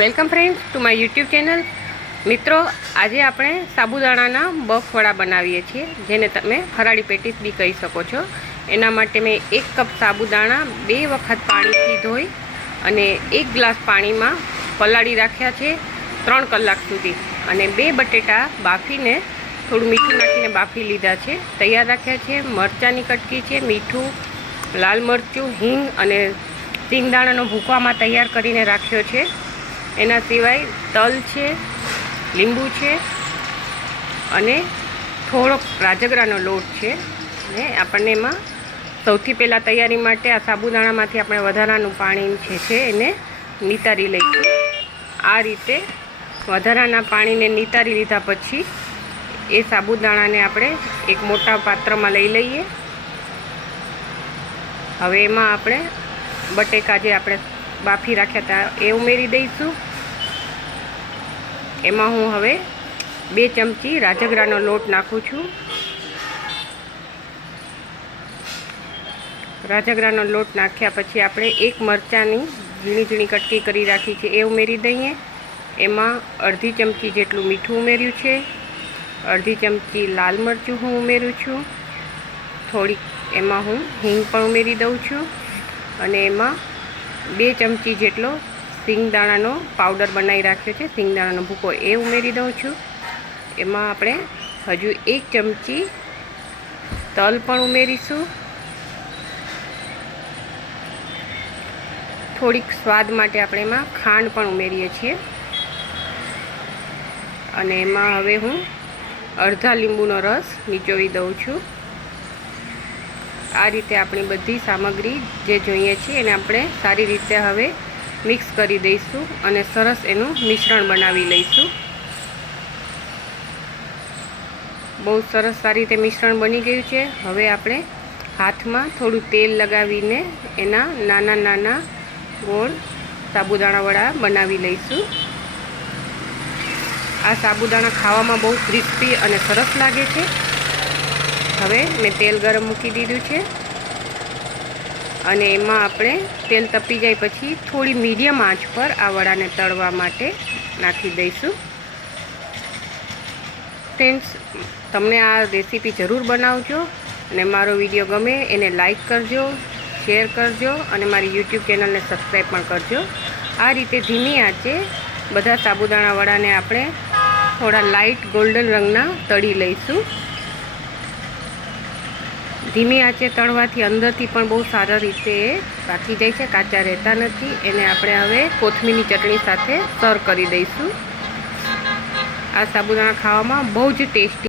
Welcome friends to my YouTube channel. મિત્રો, આજે આપણે સાબુદાણાના બફ વડા બનાવીએ છીએ, જેને તમે ફરાળી પેટીસ બી કહી શકો છો. એના માટે મેં 1 કપ સાબુદાણા 2 વખત પાણીથી ધોઈ અને 1 ગ્લાસ પાણીમાં પલાળી રાખ્યા છે 3 કલાક સુધી, અને 2 બટેટા બાફીને થોડું મીઠું નાખીને બાફી લીધા છે. તૈયાર રાખ્યા છે. મરચાંની કટકી છે, મીઠું, લાલ મરચું, હિંગ અને સિંગદાણાનો ભૂકો આમાં તૈયાર કરીને રાખ્યો છે. એના સિવાય તલ છે, લીંબુ છે અને થોડોક રાજગરાનો લોટ છે. ને આપણને એમાં સૌથી પહેલાં તૈયારી માટે આ સાબુદાણામાંથી આપણે વધારાનું પાણી છે એને નિતારી લઈશું. આ રીતે વધારાના પાણીને નિતારી લીધા પછી એ સાબુદાણાને આપણે એક મોટા પાત્રમાં લઈ લઈએ. હવે એમાં આપણે બટેકા જે આપણે બાફી રાખ્યા હતા એ ઉમેરી દઈશું. એમાં હું હવે 2 ચમચી રાજગરાનો લોટ નાખું છું. રાજગરાનો લોટ નાખ્યા પછી આપણે 1 મરચાંની ઝીણી ઝીણી કટકી કરી રાખી છે એ ઉમેરી દઈએ. એમાં અડધી ચમચી જેટલું મીઠું ઉમેર્યું છે. અડધી ચમચી લાલ મરચું હું ઉમેરું છું. થોડીક એમાં હું હિંગ પણ ઉમેરી દઉં છું. અને એમાં 2 ચમચી જેટલો સિંગદાણાનો પાવડર બનાવી રાખ્યો છે, સિંગદાણાનો ભૂકો, એ ઉમેરી દઉં છું. એમાં આપણે હજુ 1 ચમચી તલ પણ ઉમેરીશું. થોડીક સ્વાદ માટે આપણે એમાં ખાંડ પણ ઉમેરીએ છીએ. અને એમાં હવે હું અડધા લીંબુનો રસ નીચોવી દઉં છું. આ રીતે આપણી બધી સામગ્રી જે જોઈએ છે એને આપણે સારી રીતે હવે મિક્સ કરી દઈશું અને સરસ એનું મિશ્રણ બનાવી લઈશું. બહુ સરસ સારી રીતે મિશ્રણ બની ગયું છે. હવે આપણે હાથમાં થોડું તેલ લગાવીને એના નાના નાના ગોળ સાબુદાણા વડા બનાવી લઈશું. આ સાબુદાણા ખાવામાં બહુ ક્રિસ્પી અને સરસ લાગે છે. હવે મેં તેલ ગરમ મૂકી દીધું છે અને એમાં આપણે તેલ તપી જાય પછી થોડી મીડિયમ આંચ પર આ વડાને તળવા માટે નાખી દઈશું. ફ્રેન્ડ્સ, તમને આ રેસીપી જરૂર બનાવજો અને મારો વિડીયો ગમે એને લાઈક કરજો, શેર કરજો અને મારી યુટ્યુબ ચેનલને સબસ્ક્રાઈબ પણ કરજો. આ રીતે ધીમી આંચે બધા સાબુદાણા વડાને આપણે થોડા લાઇટ ગોલ્ડન રંગના તળી લઈશું. ધીમી આંચે તળવાથી અંદરથી પણ બહુ સારા રીતે પાકી જાય છે, કાચા રહેતા નથી. એને આપણે હવે કોથમીરની ચટણી સાથે સર્વ કરી દઈશું. આ સાબુદાણા ખાવામાં બહુ જ ટેસ્ટી